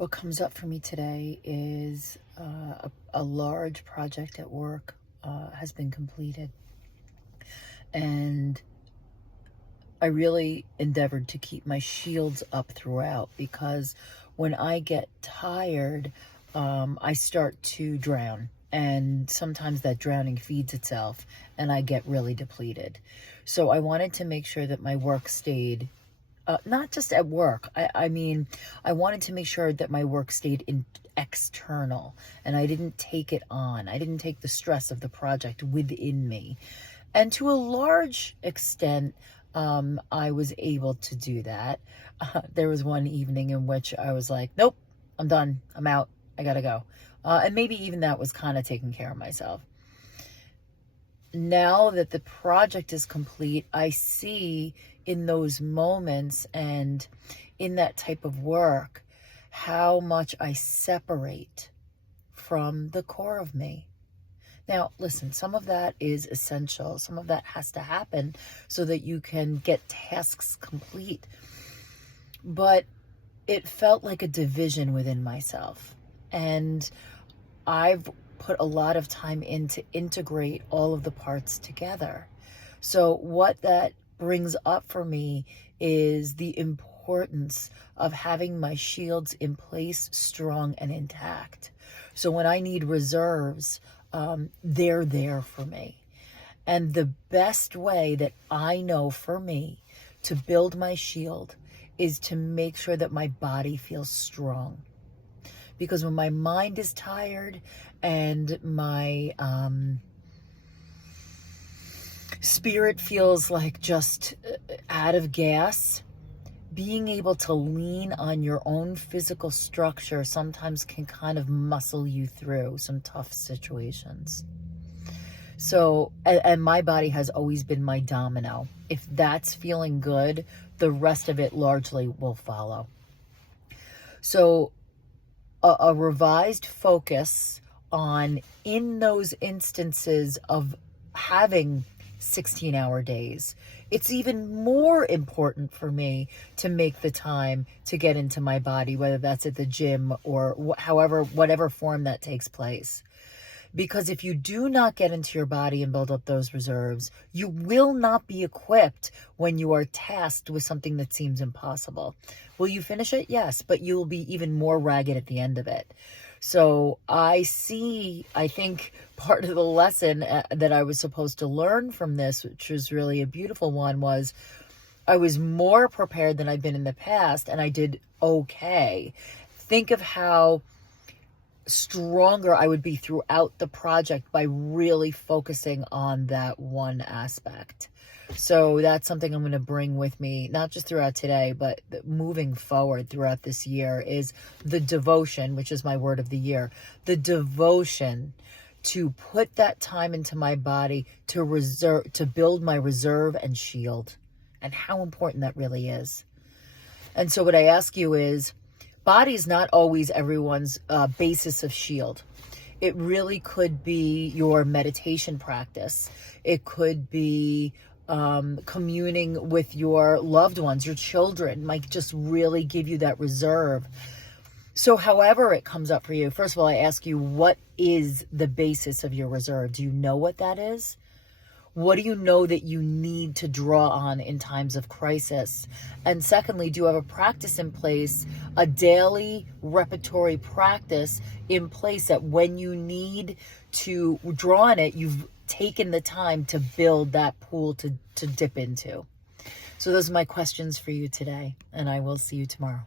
What comes up for me today is a large project at work has been completed. And I really endeavored to keep my shields up throughout because when I get tired, I start to drown. And sometimes that drowning feeds itself and I get really depleted. So I wanted to make sure that my work stayed not just at work. I mean, I wanted to make sure that my work stayed external and I didn't take it on. I didn't take the stress of the project within me. And to a large extent, I was able to do that. There was one evening in which I was like, nope, I'm done. I'm out. I gotta go. And maybe even that was kind of taking care of myself. Now that the project is complete, I see in those moments and in that type of work how much I separate from the core of me. Now, listen, some of that is essential. Some of that has to happen so that you can get tasks complete. But it felt like a division within myself. And I've put a lot of time in to integrate all of the parts together. So what that brings up for me is the importance of having my shields in place, strong and intact. So when I need reserves, they're there for me. And the best way that I know for me to build my shield is to make sure that my body feels strong. Because when my mind is tired and my spirit feels like just out of gas, being able to lean on your own physical structure sometimes can kind of muscle you through some tough situations. So, and my body has always been my domino. If that's feeling good, the rest of it largely will follow. So, a revised focus on, in those instances of having 16-hour days, it's even more important for me to make the time to get into my body, whether that's at the gym or whatever form that takes place. Because if you do not get into your body and build up those reserves, you will not be equipped when you are tasked with something that seems impossible. Will you finish it? Yes, but you'll be even more ragged at the end of it. So I think part of the lesson that I was supposed to learn from this, which was really a beautiful one, was I was more prepared than I've been in the past, and I did okay. Think of how stronger I would be throughout the project by really focusing on that one aspect. So that's something I'm going to bring with me, not just throughout today, but moving forward throughout this year, is the devotion, which is my word of the year, the devotion to put that time into my body to build my reserve and shield, and how important that really is. And so what I ask you is, body is not always everyone's basis of shield. It really could be your meditation practice. It could be communing with your loved ones, your children might just really give you that reserve. So however it comes up for you, first of all, I ask you, what is the basis of your reserve? Do you know what that is? What do you know that you need to draw on in times of crisis? And secondly, do you have a practice in place, a daily repertory practice in place that when you need to draw on it, you've taken the time to build that pool to dip into? So those are my questions for you today, and I will see you tomorrow.